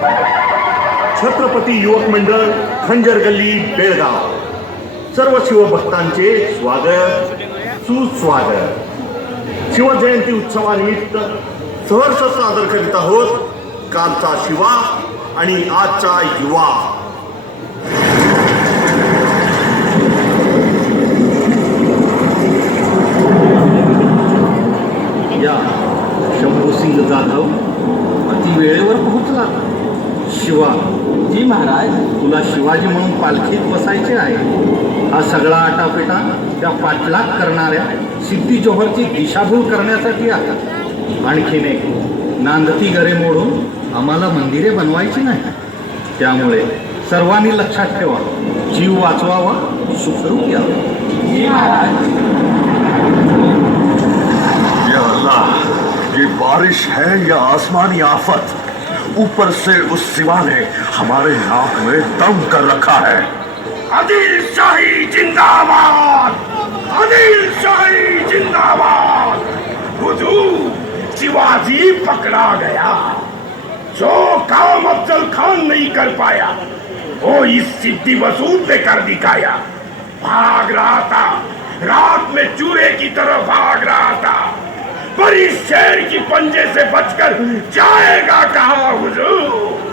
छत्रपती युवक मंडळ खंजर गल्ली बेळगाव सर्व शिवभक्तांचे स्वागत सुस्वागत। शिवजयंती उत्सवानिमित्त सहर्ष सादर करीत आहोत कालचा शिवा आणि आजचा युवा। या शंभू सिंग जाधव अति वेळेवर पोहोचला। शिवा जी महाराज, तुला शिवाजी म्हणून पालखीत बसायचे आहे। हा सगळा आटापिटा त्या पाठलाग करणाऱ्या सिद्धी जोहरची दिशाभूल करण्यासाठी आहे। आणखीन एक नांदती गरे मोडून आम्हाला मंदिरे बनवायची नाही। त्यामुळे सर्वांनी लक्षात ठेवा, जीव वाचवावा, सुखरूप यावं। जी महाराज। या अल्लाह, ये बारिश है या आसमानी आफत? ऊपर से उस सिवा ने हमारे नाक में दम कर रखा है। आदिल शाही जिंदाबाद, आदिल शाही जिंदाबाद। हुजूर, शिवाजी पकड़ा गया। जो काम अफजल खान नहीं कर पाया वो इस सिद्धि मसूद ने कर दिखाया। भाग रहा था, रात में चूहे की तरह भाग रहा था, पर इस शेर की पंजे से बचकर जाएगा कहाँ हुजूर?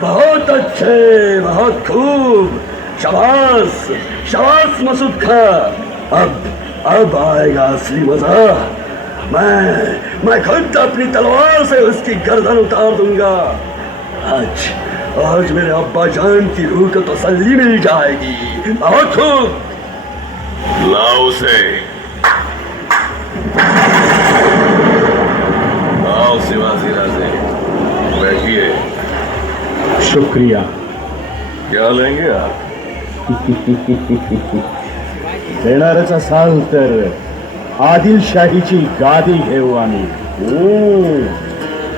बहुत अच्छे, बहुत खूब, शाबाश शाबाश मसूद खां। अब आएगा असली मजा। मैं खुद अपनी तलवार से उसकी गर्दन उतार दूंगा। आज मेरे अब्बा जान की रूह को तसल्ली मिल जाएगी। बहुत खूब, लाओ उसे। आओ शिवाजी राजे, बैठिए। शुक्रिया। क्या लेंगे आप? देणारच असाल तर आदिलशाहीची गादी घेऊ आम्ही।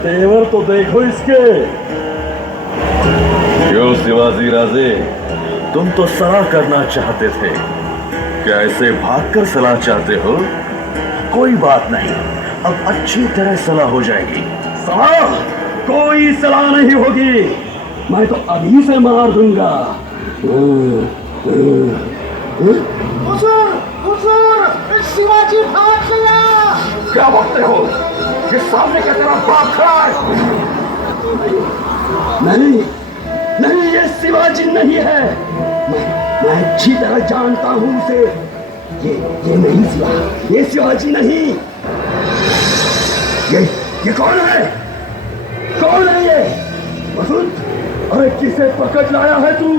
तेवर तो देखो इसके। क्यों शिवाजी राजे, तुम तो सलाह करना चाहते थे, क्या ऐसे भागकर सलाह चाहते हो? कोई बात नहीं, अब अच्छी तरह सलाह हो जाएगी। सलाह? कोई सलाह नहीं होगी, मैं तो अभी से मार दूंगा। हुजूर, शिवाजी भाग गया। क्या बोलते हो? ये सामने की तरफ बाप खड़ा है। नहीं नहीं, ये शिवाजी नहीं है। मैं अच्छी तरह जानता हूं उसे। ये नहीं शिवा, ये शिवाजी नहीं। ये कौन है? कौन है ये? मसूद, अरे किसे पकड़ लाया है तू?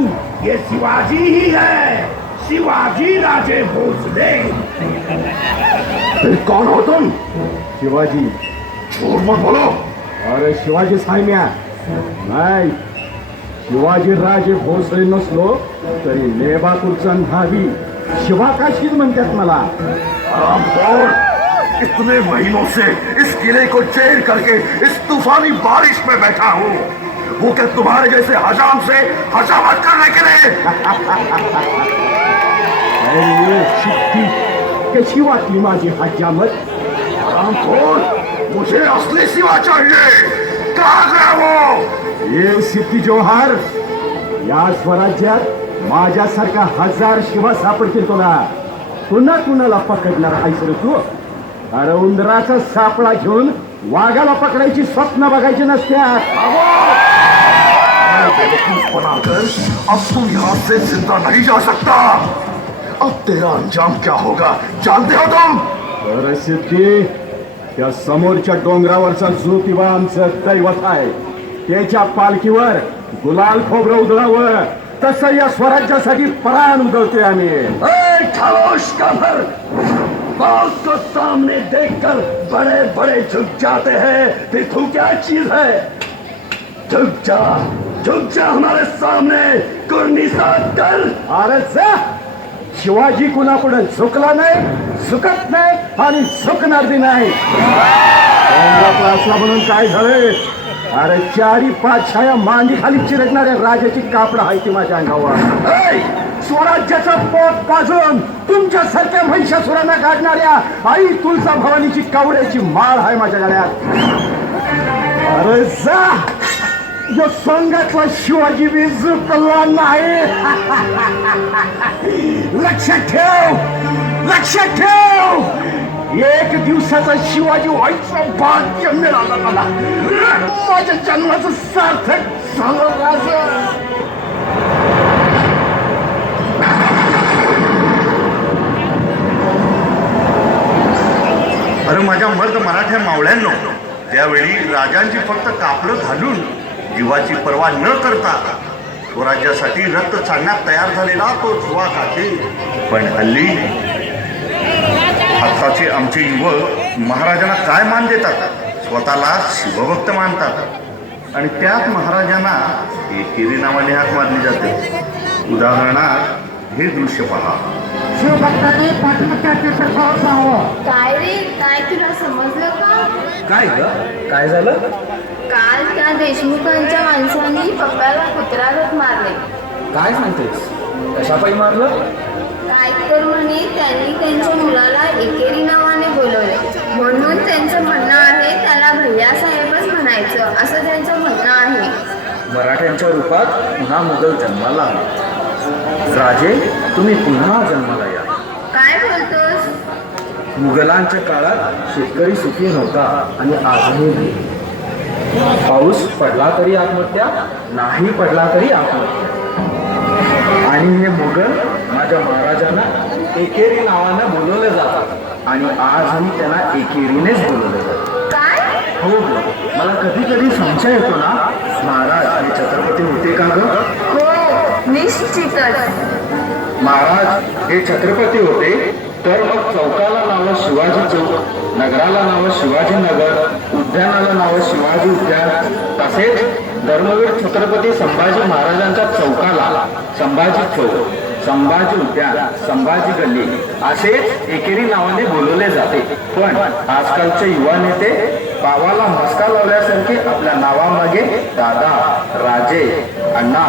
ये शिवाजी ही है, शिवाजी राजे भोसले। फिर कौन हो तुम? शिवाजी। झूठ मत बोलो। अरे शिवाजी सायम्या नाही, शिवाजी राजे भोसले नसलो तरी लेबापूरचा न्हावी शिवाकाशीच म्हणतात मला। आरामखोर, इतने महीनों से इस किले को चेर करके इस तूफानी बारिश में बैठा हूँ, वो क्या तुम्हारे जैसे हजाम से हजामत करने के लिए? अरे शिट्टी, कशी वाटली माझी हजामत? आरामखोर, मुझे असली सिवा चाहिए। कहाँ गया वो? ये सिद्धी जोहर, या स्वराज्यात माझ्यासारखा 1000 शिवा सापडतील तुला। पुन्हा कुणाला पकडणार आहेस रे तू? अरे उंदराचा सापळा घेऊन वाघाला पकडायची स्वप्न बघायची नसत्यात। बेवकूफ बनाकर अब तुम यहाँ से जिंदा नहीं जा सकता। अब तेरा अंजाम क्या होगा जानते हो तुम? अरे सिद्धी, त्या समोरच्या डोंगरावरचा ज्योतिबा आमचं दैवत आहे। त्याच्या पालखीवर गुलाल खोबरं उधळावं, तसं या स्वराज्यासाठी प्राण उधळतोय आम्ही। खामोश काफर, बात को सामने देखकर बड़े बड़े झुक जाते हैं। फिर तू क्या चीज है? झुक जा हमारे सामने, कुर्नी साथ कर। अरे जा, शिवाजी कुणापुढे झुकला नाही, झुकत नाही आणि झुकणार बी नाही। असला म्हणून काय झालंय? अरे 4-5 छाया मांडी खाली चिरडणाऱ्या राजाची कापड आहे ती माझ्या अंगावर। स्वराज्याचं पोट पाजून तुमच्यासारख्या महिषासुरांना काढणाऱ्या आई तुळजा भवानीची कवड्याची माळ आहे माझ्या गळ्यात। अरे जा, यो सोंगातला शिवाजी बी झुकला नाही. लक्षात ठेव एक दिवसाचा शिवाजी व्हायचं भाग्य मिळालं मला. माझ्या जन्माचं सार्थक झालं माझं. अरे माझ्या मर्द मराठ्या मावळ्यांनो, त्यावेळी राजांची फक्त कापडं घालून जीवाची पर्वा न करता स्वराज्यासाठी रक्त चालण्यात तयार झालेला तो जुवा खाते. पण हल्ली आत्ताचे आमचे युवक महाराजांना काय मान देतात? स्वतःला शिवभक्त मानतात आणि त्यात महाराजांना एकेरी नावाने हाक मारली जाते. उदाहरणार्थ हे दृश्य पहा. शिवभक्तांनी पाठीमागच्या प्रसार जावं. काय रे, काय तुला समजलं का? काय ग? काय झालं? काल त्या देशमुखांच्या माणसांनी पप्पाला कुत्र्यागत मारले. काय सांगतेस? कशापायी मारलं? काय तर म्हणे त्यांनी त्यांच्या मुलाला एकेरी नावाने बोलवले, म्हणून त्यांचं म्हणणं आहे त्याला भैयासाहेबच म्हणायचं, असं त्यांचं म्हणणं आहे. मराठ्यांच्या रूपात पुन्हा मुघल जन्माला आले. राजे, तुम्ही पुन्हा जन्माला या. काय बोलतोस? मुघलांच्या काळात शेतकरी सुखी नव्हता आणि आजही पाऊस पडला तरी आत्महत्या, नाही पडला तरी आत्महत्या. आणि हे मुघल माझ्या महाराजांना एकेरी नावानं बोलवले जातात आणि आजही त्यांना एकेरीनेच बोलवले जातात. काय? हो, मला कधी कधी संशय येतो ना, महाराज हे छत्रपती होते का ग? हो, निश्चितच. महाराज हे छत्रपती होते तर मग चौकाला नावं शिवाजी चौक, नगराला नावं शिवाजी नगर, उद्यानाला नावं शिवाजी उद्यान, तसेच धर्मवीर छत्रपती संभाजी महाराजांच्या चौकाला संभाजी चौक, संभाजी उद्यान, संभाजी गल्ली असेच एकेरी नावाने बोलवले जाते. पण आजकालचे युवा नेते पावाला मस्का लावल्यासारखे आपल्या नावामागे दादा, राजे, अण्णा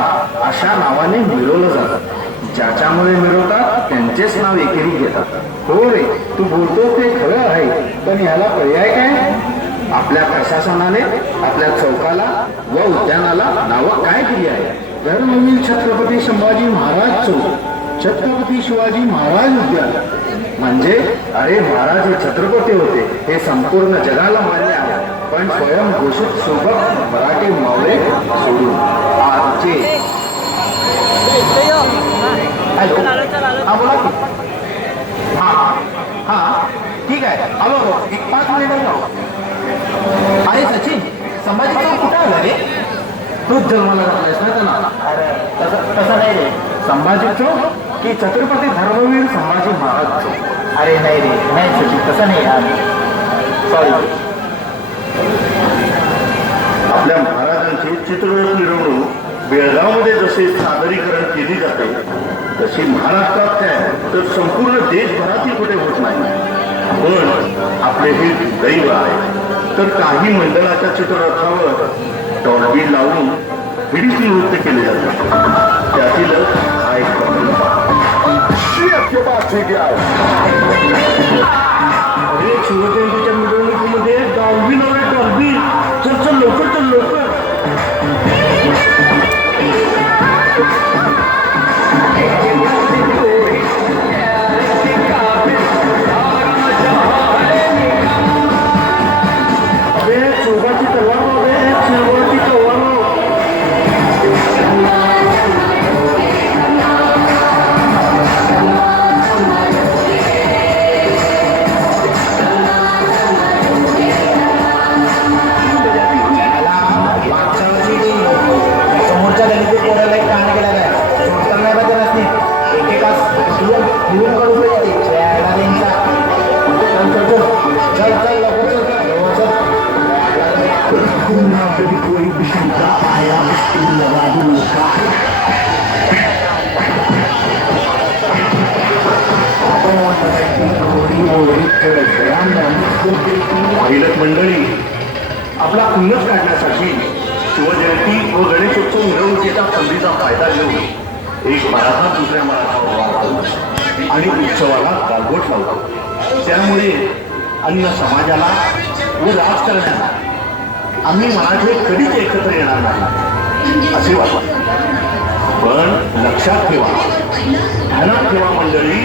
अशा नावाने मिळवलं जातं. ज्याच्यामुळे मिळवतात त्यांचेच नाव एकेरी घेतात. हो रे, तू बोलतो ते खरं आहे, पण याला पर्याय काय? आपल्या प्रशासनाने आपल्या चौकाला व उद्यानाला नावं काय दिली आहे? धर्मवीर छत्रपती संभाजी महाराज चौक, छत्रपती शिवाजी महाराज उद्यान. म्हणजे अरे महाराज हे छत्रपती होते हे संपूर्ण जगाला मान्य आहे, पण स्वयंघोषित सोबत मराठी मावळे सोडून आजचे हा ठीक आहे, आलो 5 मिनिटं जाऊ. अरे सचिन, संभाजी कुठं आला रे? तूच जन्माला घातलायस ना त्यांना. तसं नाही रे. संभाजी चौक की छत्रपती धर्मवीर संभाजी महाराज चौक? अरे नाही रे, नाही सचिन, तसं नाही यार, सॉरी. आपल्या महाराजांची चित्ररथ मिरवणूक बेळगावमध्ये जसे सादरीकरण केली जाते तशी महाराष्ट्रात काय तर संपूर्ण देशभरातही कुठे होत नाही. पण आपले हे दैव आहे तर काही मंडळाच्या चित्ररथावर डॉल्बी लावून हिडीची नृत्य केले जातात. त्यातीलच हा एक प्रकल्प. अरे शिवजयंतीच्या मिरवणुकीमध्ये डॉल्बी नव्हे, डॉल्बी. चल लवकर, चल लवकर. महिलक मंडळी आपला खुन्नस काढण्यासाठी शिवजयंती व गणेशोत्सव मिरवणुकीच्या संधीचा फायदा घेऊन एक मराठा दुसऱ्या मराठावर वाढतो आणि उत्सवाला गालबोट लावतो. त्यामुळे अन्य समाजाला व राजकारण्याला आम्ही मराठी कधीच एकत्र येणार नाही. असे वाटते. पण लक्षात ठेवा, ध्यानात ठेवा मंडळी,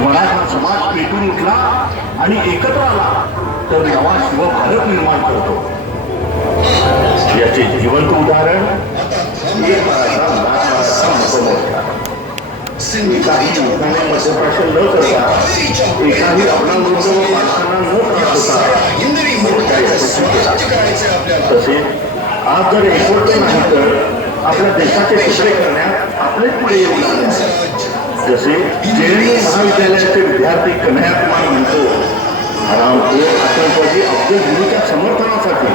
मराठा समाज पेटून उठला आणि एकत्र आला तर नवा शिवभारत निर्माण करतो. याचे जिवंत उदाहरण एक मराठा मराठा एकाही युवकाने मध्यभाषण न करता, एकाही अपनावृद्ध व माणसांना न त्रास होता तसेच आज जर एकवटलं नाही तर आपल्या देशाचे तुकडे करण्यात आपलेच पुढे येऊ लागले. जसे JNU महाविद्यालयाचे विद्यार्थी कन्हैया कुमार म्हणतो, हरामखोर आतंकवादी अफजल गुरुच्या समर्थनासाठी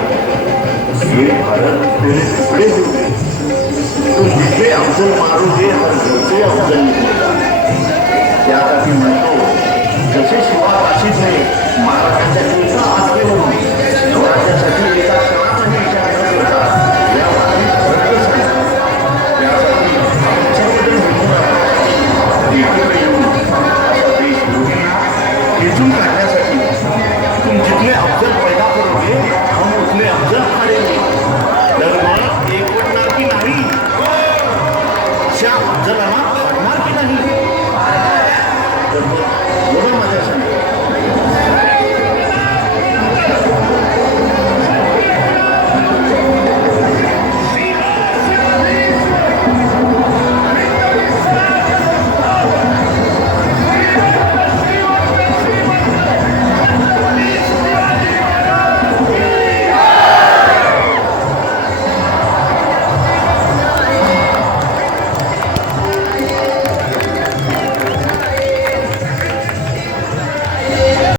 हे भारत तेरे तुकडे होते, तो जिथे अफजल मारोगे हर घरचे अफजल निघेगा. त्यासाठी म्हणतो, जसे शिवा काशीदने महाराष्ट्राच्या एका आस्थेवरून स्वराज्यासाठी एका क्षणाचाही विचार न करता या वाटेत रक्त सांगितलं. त्यासाठी आपण सर्वजण मिळून एकत्र येऊन असा देश लोकांना खेचून काढण्यासाठी तुम जितने अफजल पैदा करोगे हम उतने अफजल खाड़ेंगे. धर्म एकवटणार की नाही, त्या अफजल